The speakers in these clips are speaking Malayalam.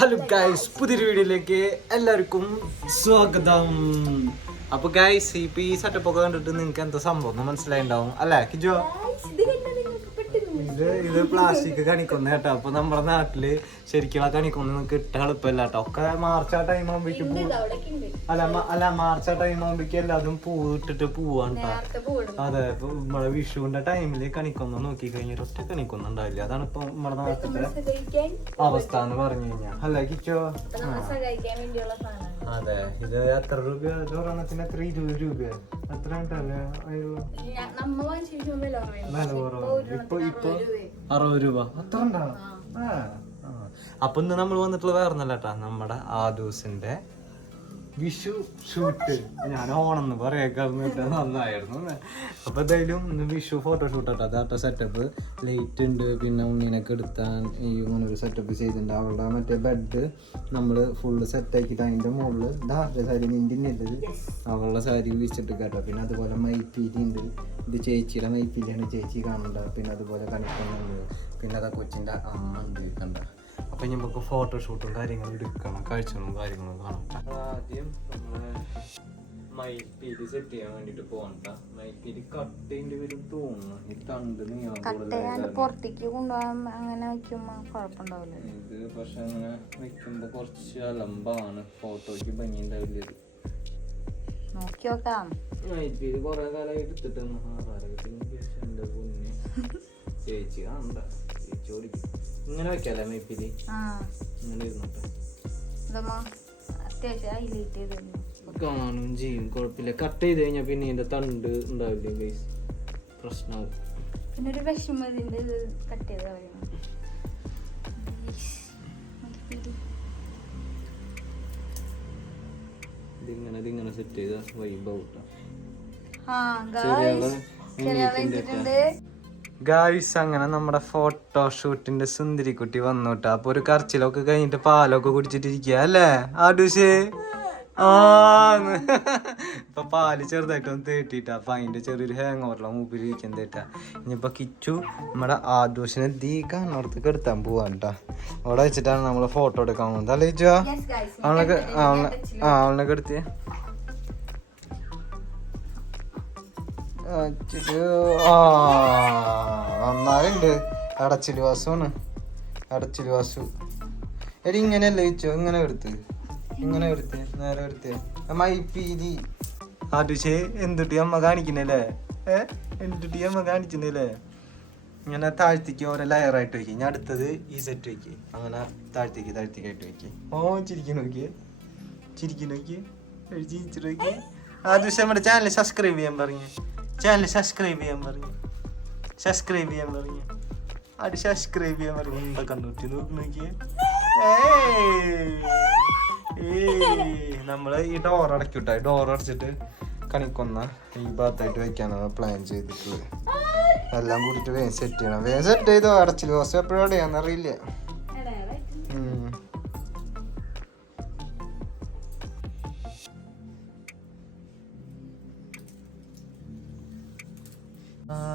ഹലോ ഗൈസ് പുതിയൊരു വീഡിയോയിലേക്ക് എല്ലാവർക്കും സ്വാഗതം. അപ്പൊ ഗൈസ് ഇപ്പൊ ഈ സെറ്റപ്പ് ഒക്കെ കണ്ടിട്ട് നിങ്ങൾക്ക് എന്താ സംഭവം എന്ന് മനസ്സിലായിണ്ടാവും അല്ലേ കിജോ ഇത് ഇത് പ്ലാസ്റ്റിക് കണിക്കുന്ന കേട്ടോ. അപ്പൊ നമ്മുടെ നാട്ടിൽ ശരിക്കുള്ള കണിക്കൊന്ന നിങ്ങൾക്ക് ഇട്ട എളുപ്പമില്ല കേട്ടോ. ഒക്കെ മാർച്ച് ആ ടൈം ആകുമ്പോഴേക്കും അല്ല അല്ല മാർച്ച് ആ ടൈം ആകുമ്പോഴേക്കും എല്ലാതും പൂ ഇട്ടിട്ട് പോവാണ് കേട്ടോ. അതെ ഇപ്പൊ നമ്മളെ വിഷുവിന്റെ ടൈമിൽ കണിക്കൊന്ന നോക്കി കഴിഞ്ഞാൽ ഒറ്റ കണിക്കൊന്നും ഉണ്ടാവില്ല. അതാണ് ഇപ്പൊ നമ്മുടെ നാട്ടിലെ അവസ്ഥ എന്ന് പറഞ്ഞു കഴിഞ്ഞാൽ അല്ല കിച്ചോ? അതെ. ഇത് എത്ര രൂപ ഒരെണ്ണത്തിന് എത്ര? ഇരുപത് രൂപ എത്ര ഉണ്ടല്ലേ വില കുറയും. വില കുറവ്. ഇപ്പൊ ഇപ്പൊ അറുപത് രൂപ. അത്ര ഉണ്ടാവും അപ്പൊ ഇന്ന് നമ്മൾ വന്നിട്ടുള്ള വേറെ ഒന്നല്ല നമ്മുടെ ആദൂസിന്റെ വിഷു ഷൂട്ട്. ഞാൻ ഓണെന്ന് പറയാക്കാറുന്നിട്ട് നന്നായിരുന്നു അപ്പൊ എന്തായാലും ഇന്ന് വിഷു ഫോട്ടോഷൂട്ട് ആട്ടോ. അതാട്ട സെറ്റപ്പ് ലൈറ്റ് ഉണ്ട്. പിന്നെ ഉണ്ണിനൊക്കെ എടുത്താൻ ഈ ഇങ്ങനെ ഒരു സെറ്റപ്പ് ചെയ്തിട്ടുണ്ട്. അവളുടെ മറ്റേ ബെഡ് നമ്മൾ ഫുള്ള് സെറ്റാക്കിയിട്ട് അതിന്റെ മുകളിൽ ധാരുടെ സാരി നിന്റെ ഉള്ളത് അവളുടെ സാരി വിരിച്ചിട്ട് കേട്ടോ. പിന്നെ അതുപോലെ മൈപ്പീലി ഉണ്ട്. ഇത് ചേച്ചിയുടെ മൈപ്പീലിയാണ് ചേച്ചി കാണണ്ട പിന്നെ അതുപോലെ കണിക്കുന്നുണ്ട് പിന്നെ അതാ കൊച്ചിന്റെ അമ്മ ഉണ്ട്. കണ്ട? അപ്പൊ ഇനി നമുക്ക് ഫോട്ടോഷൂട്ടും കാര്യങ്ങളും എടുക്കണം. കാഴ്ചകളും കാര്യങ്ങളും കാണാം. ആദ്യം നമ്മൾ സെറ്റ് ചെയ്യാൻ വേണ്ടിട്ട് പോകണ്ട. മൈപ്പീൽ കട്ടേന്റെ വരും തോന്നുന്നു. ഈ തണ്ട് നീളം കട്ടയാണ്ട് പുറത്തേക്ക് കൊണ്ടുപോകാൻ അങ്ങനെ വെക്കുമ്പോ കുഴപ്പമുണ്ടാവില്ല. ഇത് പക്ഷെ അങ്ങനെ വെക്കുമ്പോ കുറച്ച് അലമ്പാണ്. ഫോട്ടോയ്ക്ക് ഭംഗി ഉണ്ടാവില്ല ഇത്. നോക്കി നോക്കാം. മൈപ്പീൽ കൊറേ കാലമായി എടുത്തിട്ട് മഹാഭാരതത്തിന് ശേഷം എന്റെ പൊന്നെ. ചേച്ചി കാണണ്ട. ഓടിക്കും ഇങ്ങനെ വെക്കാല്ലേ മേപ്പിൽ ഇങ്ങനെ ഇരുന്നോട്ടെ. കാണും ചെയ്യും കുഴപ്പമില്ല. കട്ട് ചെയ്ത് കഴിഞ്ഞാൽ പിന്നെ ഇതിന്റെ തണ്ട് ഉണ്ടാവില്ലേ ഗൈസ് പ്രശ്നമാവും പിന്നെ ഒരു ഇതിന്റെ കട്ട് ചെയ്ത് കളയണം ഇതിങ്ങനെ ഇതിങ്ങനെ സെറ്റ് ചെയ്ത വൈബ് ഔട്ടാ ആ ഗായ്സ് അങ്ങനെ നമ്മുടെ ഫോട്ടോഷൂട്ടിന്റെ സുന്ദരിക്കുട്ടി വന്നുട്ടോ. അപ്പൊ ഒരു കറച്ചിലൊക്കെ കഴിഞ്ഞിട്ട് പാലൊക്കെ കുടിച്ചിട്ടിരിക്കുക അല്ലേ? ആഡൂഷ് ആ ഇപ്പൊ പാൽ ചെറുതായിട്ടൊന്ന് തേട്ടിട്ട. അപ്പൊ അതിന്റെ ചെറിയൊരു ഹാങ് ഓവറിലാണ് മൂപ്പിൽ ഇരിക്കാൻ തേട്ട. ഇനിയിപ്പൊ കിച്ചു നമ്മുടെ ആദൂഷിനെ ദീ കാണുന്നിടത്തേക്ക് എടുത്താൻ കേട്ടാ അവിടെ വെച്ചിട്ടാണ് നമ്മൾ ഫോട്ടോ എടുക്കാൻ പോകുന്നത്. അല്ലേ ചോ അവളൊക്കെ അവളെ ആ അവളൊക്കെ എടുത്തേ നന്നായിണ്ട്. അടച്ചിൽ വാസുവാണ്. അടച്ചിൽ വാസു. എടി ഇങ്ങനെയല്ലേ വെച്ചോ ഇങ്ങനെ എടുത്ത്. ഇങ്ങനെ എടുത്ത്. നേരെ എടുത്ത്. മൈപ്പീലി ആടുശേ എന്തുട്ടി അമ്മ കാണിക്കുന്നല്ലേ? ഏ? എന്തുട്ടി അമ്മ കാണിക്കുന്നല്ലേ? ഇങ്ങനെ താഴ്ത്തിക്ക് ഓരോ ലെയറായിട്ട് വെക്കും. ഞാൻ അടുത്തത് ഈ സെറ്റ് വെക്കി. അങ്ങനെ താഴ്ത്തിക്ക് താഴ്ത്തിക്കായിട്ട് വെക്ക്. ഓ ചിരിക്കു നോക്കി ചിരിക്കു നോക്കിയേ. ചിരിച്ചു നോക്കി ആ നമ്മുടെ ചാനൽ സബ്സ്ക്രൈബ് ചെയ്യാൻ പറഞ്ഞു. ചാനൽ സബ്സ്ക്രൈബ് ചെയ്യാൻ പറഞ്ഞു സബ്സ്ക്രൈബ് ചെയ്യാൻ പറഞ്ഞു അത് സബ്സ്ക്രൈബ് ചെയ്യാൻ പറഞ്ഞു എന്താ കണ്ണൂറ്റി നോക്കി നോക്കിയേ. നമ്മൾ ഈ ഡോർ അടയ്ക്കൂട്ടെ ഡോർ അടച്ചിട്ട് കണിക്കൊന്ന ഈ ഭാഗത്തായിട്ട് വെക്കാനാണ് പ്ലാൻ ചെയ്തിട്ടുള്ളത്. എല്ലാം കൂടിയിട്ട് വേഗം സെറ്റ് ചെയ്യണം. വേഗം സെറ്റ് ചെയ്തോ അടച്ചിൽ ദിവസം എപ്പോഴും അടയാന്ന്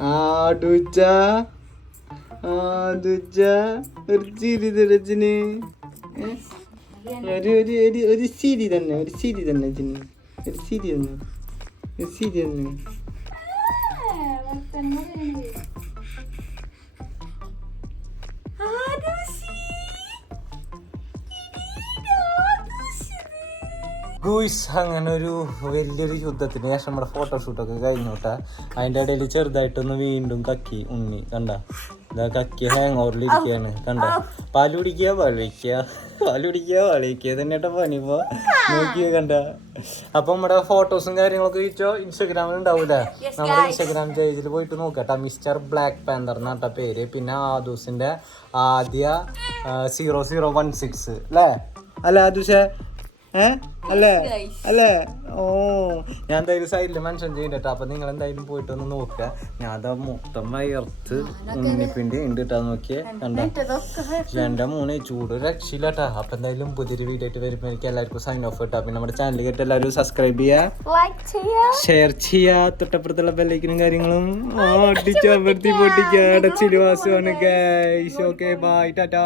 ആ, ആടുച്ച ഒരു ചിരി തരച്ചിന് ഒരു ഒരു ഒരു ഒരു സീരി തന്നെ ഒരു സീരി തന്നെ ചിന് ഒരു സീരി തന്നെ. ഒരു സീരി തന്നെ. ഗൂയിസ് അങ്ങനെ ഒരു വലിയൊരു യുദ്ധത്തിന് ശേഷം നമ്മുടെ ഫോട്ടോഷൂട്ടൊക്കെ കഴിഞ്ഞോട്ടെ അതിന്റെ ഇടയിൽ ചെറുതായിട്ടൊന്ന് വീണ്ടും കക്കി ഉണ്ണി കണ്ട? ഇതാ കക്കി ഹാങ് ഓവറിലിരിക്കുകയാണ് കണ്ട? പാൽ കുടിക്കുക പാൽ വയ്ക്കുക പാൽ കുടിക്കുക പാൽ തന്നെയാട്ടോ പണി ഇപ്പൊ. നോക്കിയ കണ്ട? അപ്പൊ നമ്മുടെ ഫോട്ടോസും കാര്യങ്ങളൊക്കെ ചോദിച്ചോ? ഇൻസ്റ്റാഗ്രാമിൽ ഉണ്ടാവൂല നമ്മുടെ ഇൻസ്റ്റാഗ്രാം പേജിൽ പോയിട്ട് നോക്കട്ടെ. മിസ്റ്റർ ബ്ലാക്ക് പാന്തർ എന്നാട്ട പേര്. പിന്നെ ആദൂസിന്റെ ആദ്യ സീറോ സീറോ വൺ സിക്സ് അല്ലേ? അല്ല ആദൂഷേ ഏ അല്ലേ? അല്ലേ? ഓ. ഞാൻ എന്തായാലും സൈഡിൽ മെൻഷൻ ചെയ്തിട്ട് അപ്പൊ നിങ്ങൾ എന്തായാലും പോയിട്ട് ഒന്ന് നോക്കുക. ഞാൻ അതാ മൊത്തം വയർത്ത് ഉണ്ണിപ്പിണ്ടി ഉണ്ട് കേട്ടാ നോക്കിയേ കണ്ട? എന്റെ മൂന്ന് ചൂട് രക്ഷയില്ലാട്ടാ. അപ്പൊ എന്തായാലും പുതിയൊരു വീഡിയോ ആയിട്ട് വരുമ്പോൾ എനിക്ക് എല്ലാവർക്കും സൈൻ ഓഫ് കിട്ടാ പിന്നെ നമ്മുടെ ചാനൽ കേട്ട് എല്ലാവരും സബ്സ്ക്രൈബ് ചെയ്യാ. ലൈക്ക് ചെയ്യാ. ഷെയർ ചെയ്യാ. തൊട്ടപ്പുറത്തുള്ള ബെല്ലൈക്കനും കാര്യങ്ങളും അടിച്ചമർത്തി പൊട്ടിക്കുക അടച്ചിൽ വാസുവാണ് ഗൈസ് ഓക്കെ ബൈ ടാറ്റാ